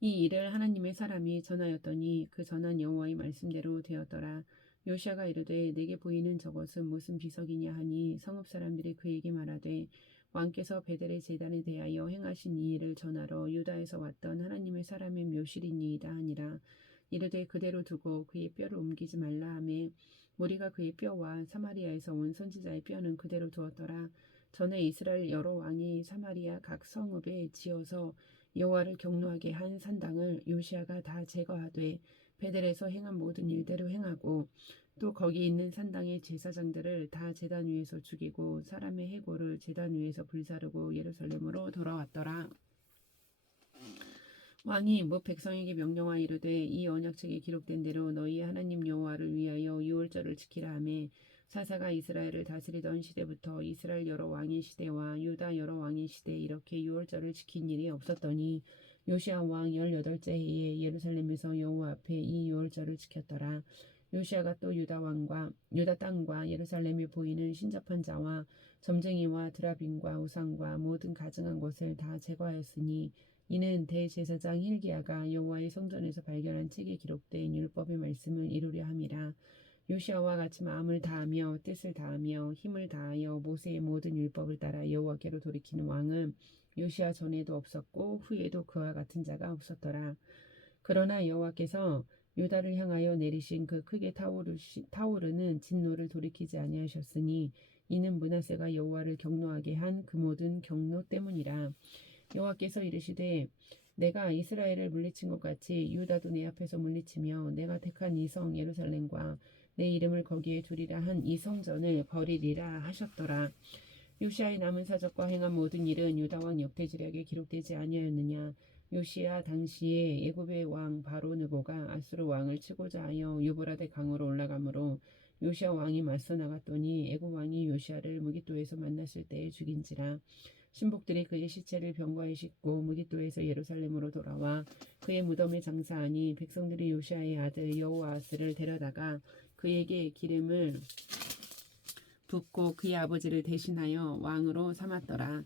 이 일을 하나님의 사람이 전하였더니 그 전한 여호와의 말씀대로 되었더라. 요시아가 이르되 내게 보이는 저것은 무슨 비석이냐 하니 성읍 사람들이 그에게 말하되 왕께서 베델의 제단에 대하여 행하신 이 일을 전하러 유다에서 왔던 하나님의 사람의 묘실이니이다 하니라. 이르되 그대로 두고 그의 뼈를 옮기지 말라 하매 무리가 그의 뼈와 사마리아에서 온 선지자의 뼈는 그대로 두었더라. 전에 이스라엘 여러 왕이 사마리아 각 성읍에 지어서 여호와를 경노하게 한 산당을 요시아가 다 제거하되 베델에서 행한 모든 일대로 행하고 또 거기 있는 산당의 제사장들을 다 제단 위에서 죽이고 사람의 해골을 제단 위에서 불사르고 예루살렘으로 돌아왔더라. 왕이 뭇 백성에게 명령하여 이르되 이 언약책에 기록된 대로 너희 하나님 여호와를 위하여 유월절을 지키라 하매 사사가 이스라엘을 다스리던 시대부터 이스라엘 여러 왕의 시대와 유다 여러 왕의 시대에 이렇게 유월절을 지킨 일이 없었더니 요시아 왕 18째 해에 예루살렘에서 여호와 앞에 이 유월절을 지켰더라. 요시아가 또 유다 땅과 예루살렘에 보이는 신접한 자와 점쟁이와 드라빔과 우상과 모든 가증한 것을 다 제거하였으니 이는 대제사장 hil기야가 여호와의 성전에서 발견한 책에 기록된 율법의 말씀을 이루려 함이라. 요시아와 같이 마음을 다하며 뜻을 다하며 힘을 다하여 모세의 모든 율법을 따라 여호와께로 돌이키는 왕은 요시아 전에도 없었고 후에도 그와 같은 자가 없었더라. 그러나 여호와께서 유다를 향하여 내리신 그 크게 타오르는 진노를 돌이키지 아니하셨으니 이는 므낫세가 여호와를 경노하게 한 그 모든 경노 때문이라. 여호와께서 이르시되 내가 이스라엘을 물리친 것 같이 유다도 내 앞에서 물리치며 내가 택한 이 성 예루살렘과 내 이름을 거기에 두리라 한 이 성전을 버리리라 하셨더라. 요시아의 남은 사적과 행한 모든 일은 유다 왕 역대지략에 기록되지 아니하였느냐. 요시아 당시에 애굽의 왕 바로 느고가 아수르 왕을 치고자 하여 유브라데 강으로 올라가므로 요시아 왕이 맞서 나갔더니 애굽 왕이 요시아를 무깃도에서 만났을 때에 죽인지라. 신복들이 그의 시체를 병거에 싣고 무깃도에서 예루살렘으로 돌아와 그의 무덤에 장사하니 백성들이 요시아의 아들 여호아스를 데려다가 그에게 기름을 붓고 그의 아버지를 대신하여 왕으로 삼았더라.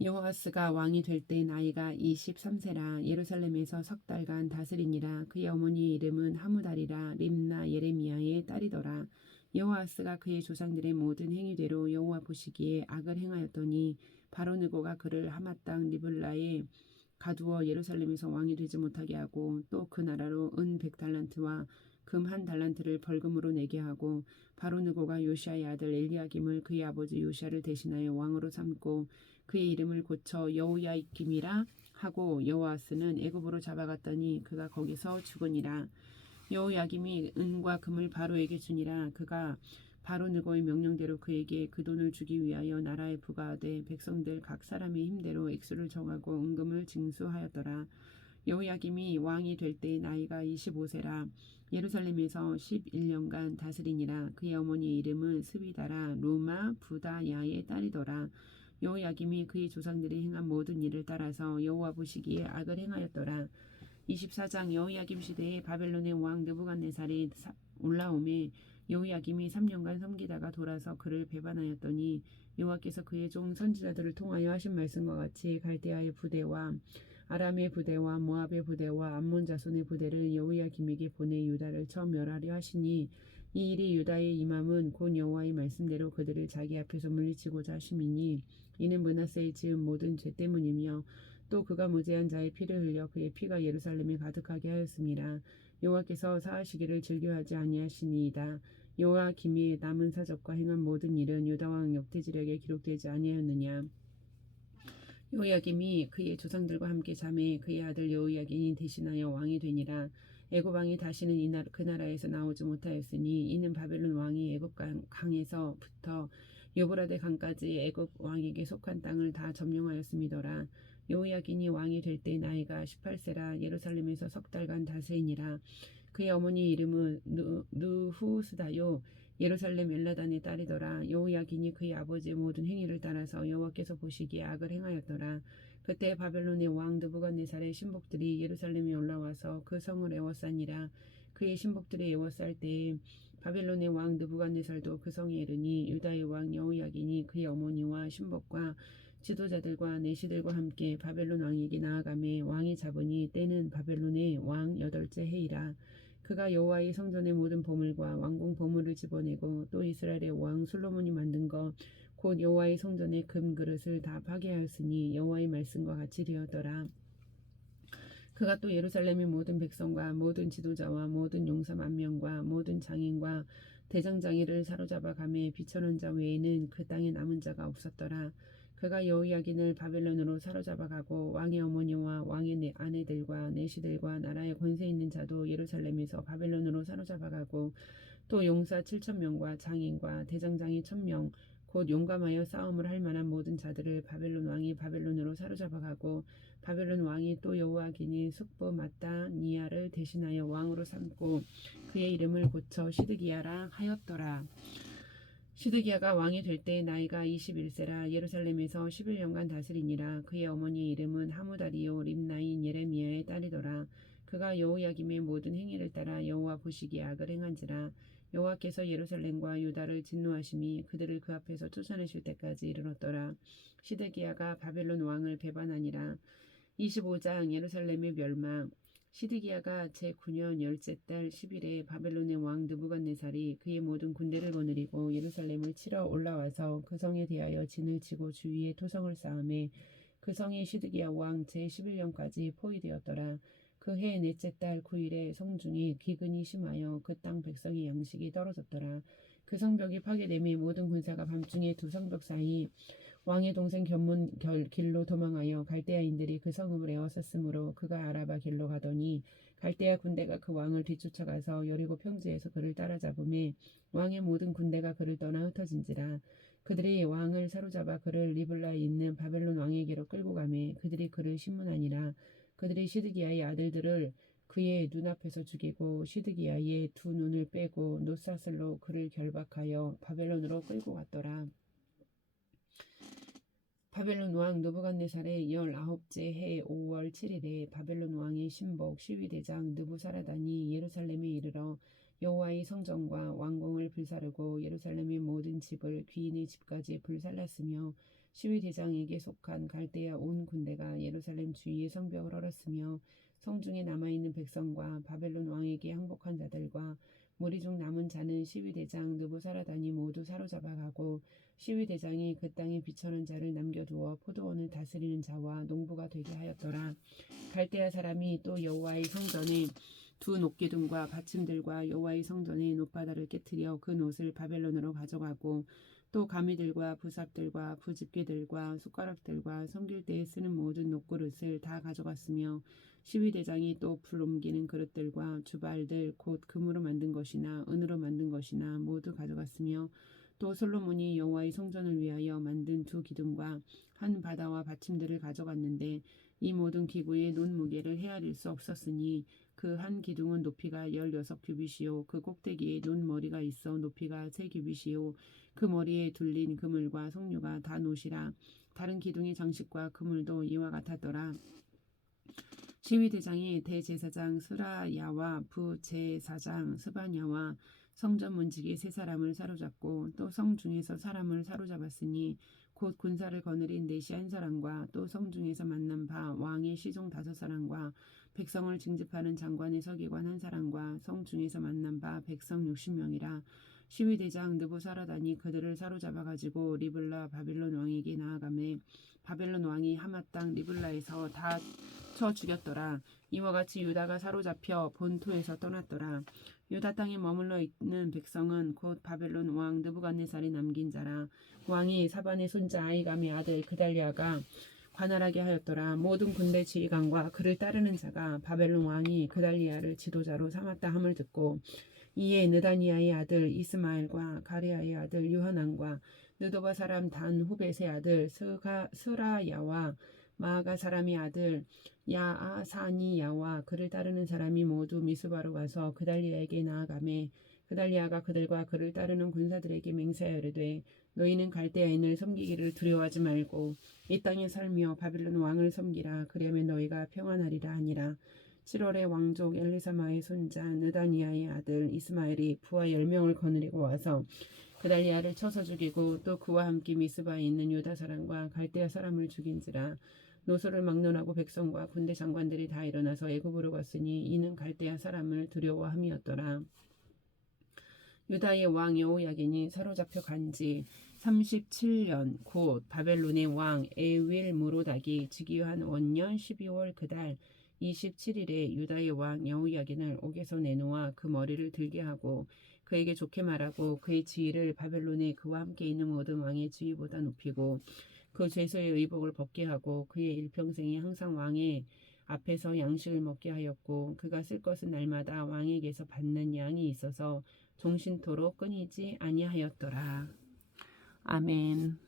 여호아스가 왕이 될 때 나이가 23세라. 예루살렘에서 석 달간 다스리니라. 그의 어머니의 이름은 하무달이라. 림나 예레미야의 딸이더라. 여호아스가 그의 조상들의 모든 행위대로 여호와 보시기에 악을 행하였더니 바로 느고가 그를 하맛 땅 리블라에 가두어 예루살렘에서 왕이 되지 못하게 하고 또 그 나라로 은 100달란트와 금 1달란트를 벌금으로 내게 하고 바로 느고가 요시아의 아들 엘리야김을 그의 아버지 요시아를 대신하여 왕으로 삼고 그의 이름을 고쳐 여호야김이라 하고 여호아스는 애굽으로 잡아갔더니 그가 거기서 죽으니라. 여호야김이 은과 금을 바로에게 주니라. 그가 바로 느고의 명령대로 그에게 그 돈을 주기 위하여 나라에 부과하되 백성들 각 사람의 힘대로 액수를 정하고 은금을 징수하였더라. 여호야김이 왕이 될 때 나이가 25세라. 예루살렘에서 11년간 다스리니라. 그의 어머니의 이름은 스비다라 루마 부다야의 딸이더라. 여호야김이 그의 조상들이 행한 모든 일을 따라서 여호와 보시기에 악을 행하였더라. 24장. 여호야김 시대에 바벨론의 왕 느부갓네살이 올라오매 여호야김이 3년간 섬기다가 돌아서 그를 배반하였더니 여호와께서 그의 종 선지자들을 통하여 하신 말씀과 같이 갈대아의 부대와 아람의 부대와 모압의 부대와 암몬 자손의 부대를 여호야김에게 보내 유다를 처음 멸하려 하시니 이 일이 유다에 임함은 곧 여호와의 말씀대로 그들을 자기 앞에서 물리치고자 하심이니 이는 므낫세의 지은 모든 죄 때문이며 또 그가 무죄한 자의 피를 흘려 그의 피가 예루살렘에 가득하게 하였음이라. 여호와께서 사하시기를 즐겨하지 아니하시니이다. 여호야김이 남은 사적과 행한 모든 일은 유다 왕 역대지력에 기록되지 아니하였느냐. 여호야김이 그의 조상들과 함께 잠에 그의 아들 여호야긴이 대신하여 왕이 되니라. 애굽 왕이 다시는 그 나라에서 나오지 못하였으니 이는 바벨론 왕이 애굽 강에서부터 유브라데 강까지 애굽 왕에게 속한 땅을 다 점령하였음이더라. 여호야긴이 왕이 될 때 나이가 18세라. 예루살렘에서 석 달간 다스리니라. 그의 어머니 이름은 느후스다요 예루살렘 엘라단의 딸이더라. 여호야긴이 그의 아버지의 모든 행위를 따라서 여호와께서 보시기에 악을 행하였더라. 그때 바벨론의 왕 느부갓네살의 신복들이 예루살렘에 올라와서 그 성을 에워싸니라. 그의 신복들이 에워쌀 때에 바벨론의 왕 느부갓네살도 그 성에 이르니 유다의 왕 여호야긴이 그의 어머니와 신복과 지도자들과 내시들과 함께 바벨론 왕에게 나아가매 왕이 잡으니 때는 바벨론의 왕 8째 해이라. 그가 여호와의 성전의 모든 보물과 왕궁 보물을 집어내고 또 이스라엘의 왕 솔로몬이 만든 것 곧 여호와의 성전의 금 그릇을 다 파괴하였으니 여호와의 말씀과 같이 되었더라. 그가 또 예루살렘의 모든 백성과 모든 지도자와 모든 용사 10,000명과 모든 장인과 대장장이를 사로잡아 가매 비천한 자 외에는 그 땅에 남은 자가 없었더라. 그가 여호야긴을 바벨론으로 사로잡아 가고 왕의 어머니와 왕의 아내들과 내시들과 나라의 권세 있는 자도 예루살렘에서 바벨론으로 사로잡아 가고 또 용사 7,000명과 장인과 대장장이 1,000명 곧 용감하여 싸움을 할 만한 모든 자들을 바벨론 왕이 바벨론으로 사로잡아 가고 바벨론 왕이 또 여호야긴이 숙부 마따니아를 대신하여 왕으로 삼고 그의 이름을 고쳐 시드기야라 하였더라. 시드기야가 왕이 될 때 나이가 21세라. 예루살렘에서 11년간 다스리니라. 그의 어머니의 이름은 하무다리요 림나인 예레미야의 딸이더라. 그가 여호야김의 모든 행위를 따라 여호와 보시기에 악을 행한지라. 여호와께서 예루살렘과 유다를 진노하심이 그들을 그 앞에서 쫓아내실 때까지 이르렀더라. 시드기야가 바벨론 왕을 배반하니라. 25장. 예루살렘의 멸망. 시드기야가 제9년 10째 달 10일에 바벨론의 왕 느부갓네살이 그의 모든 군대를 거느리고 예루살렘을 치러 올라와서 그 성에 대하여 진을 치고 주위에 토성을 쌓음에 그 성이 시드기야 왕 제11년까지 포위되었더라. 그 해 넷째 달 9일에 성중이 기근이 심하여 그 땅 백성의 양식이 떨어졌더라. 그 성벽이 파괴됨에 모든 군사가 밤중에 두 성벽 사이 왕의 동생 견문 길로 도망하여 갈대아인들이 그 성읍을 에워쌌으므로 그가 아라바 길로 가더니 갈대아 군대가 그 왕을 뒤쫓아가서 여리고 평지에서 그를 따라잡음에 왕의 모든 군대가 그를 떠나 흩어진지라. 그들이 왕을 사로잡아 그를 리블라에 있는 바벨론 왕에게로 끌고 가매 그들이 그를 신문하니라. 그들이 시드기야의 아들들을 그의 눈앞에서 죽이고 시드기야의 두 눈을 빼고 놋사슬로 그를 결박하여 바벨론으로 끌고 갔더라. 바벨론 왕 느부갓네살의 19째 해 5월 7일에 바벨론 왕의 신복 시위대장 느부사라단이 예루살렘에 이르러 여호와의 성전과 왕궁을 불사르고 예루살렘의 모든 집을 귀인의 집까지 불살랐으며 시위대장에게 속한 갈대아 온 군대가 예루살렘 주위의 성벽을 헐었으며 성중에 남아있는 백성과 바벨론 왕에게 항복한 자들과 무리 중 남은 자는 시위대장 느부사라단이 모두 사로잡아가고 시위대장이 그 땅에 비천한 자를 남겨두어 포도원을 다스리는 자와 농부가 되게 하였더라. 갈대아 사람이 또 여호와의 성전에 두 놋기둥과 받침들과 여호와의 성전의 놋바다를 깨뜨려 그 놋을 바벨론으로 가져가고 또 가미들과 부삽들과 부집기들과 숟가락들과 섬길 때에 쓰는 모든 놋그릇을 다 가져갔으며 12대장이 또 불 옮기는 그릇들과 주발들 곧 금으로 만든 것이나 은으로 만든 것이나 모두 가져갔으며 또 솔로몬이 여호와의 성전을 위하여 만든 두 기둥과 한 바다와 받침들을 가져갔는데 이 모든 기구의 논 무게를 헤아릴 수 없었으니 그 한 기둥은 높이가 16규빗이요 그 꼭대기에 논 머리가 있어 높이가 3규빗이요 그 머리에 둘린 그물과 석류가 다 놋이라. 다른 기둥의 장식과 그물도 이와 같았더라. 시위대장이 대제사장 스라야와 부제사장 스바냐와 성전 문지기 세 사람을 사로잡고 또 성 중에서 사람을 사로잡았으니 곧 군사를 거느린 내시 한 사람과 또 성 중에서 만난 바 왕의 시종 5사람과 백성을 징집하는 장관의 서기관 한 사람과 성 중에서 만난 바 백성 60명이라. 시위대장 느부사라단이 그들을 사로잡아 가지고 리블라 바벨론 왕에게 나아가매 바벨론 왕이 하마 땅 리블라에서 다 쳐 죽였더라. 이와 같이 유다가 사로잡혀 본토에서 떠났더라. 유다 땅에 머물러 있는 백성은 곧 바벨론 왕 느부갓네살이 남긴 자라. 왕이 사반의 손자 아이감의 아들 그달리아가 관할하게 하였더라. 모든 군대 지휘관과 그를 따르는 자가 바벨론 왕이 그달리아를 지도자로 삼았다 함을 듣고 이에 느다니아의 아들 이스마엘과 가레아의 아들 유하난과 느도바 사람 단 후벳의 아들 스라야와 마아가 사람의 아들 야아사니야와 그를 따르는 사람이 모두 미스바로 가서 그달리아에게 나아가매 그달리아가 그들과 그를 따르는 군사들에게 맹세하여 이르되 너희는 갈대아인을 섬기기를 두려워하지 말고 이 땅에 살며 바벨론 왕을 섬기라. 그리하면 너희가 평안하리라 하니라. 7월에 왕족 엘리사마의 손자 느다니아의 아들 이스마엘이 부하 10명을 거느리고 와서 그달리아를 쳐서 죽이고 또 그와 함께 미스바에 있는 유다 사람과 갈대아 사람을 죽인지라. 노소를 막론하고 백성과 군대 장관들이 다 일어나서 애굽으로 갔으니 이는 갈대아 사람을 두려워함이었더라. 유다의 왕 여호야긴이 사로잡혀 간지 37년 곧 바벨론의 왕 에윌무로닥이 즉위한 원년 12월 그달 27일에 유다의 왕 여호야긴을 옥에서 내놓아 그 머리를 들게 하고 그에게 좋게 말하고 그의 지위를 바벨론에 그와 함께 있는 모든 왕의 지위보다 높이고 그 죄수의 의복을 벗게 하고 그의 일평생에 항상 왕의 앞에서 양식을 먹게 하였고 그가 쓸 것은 날마다 왕에게서 받는 양이 있어서 종신토록 끊이지 아니하였더라. 아멘.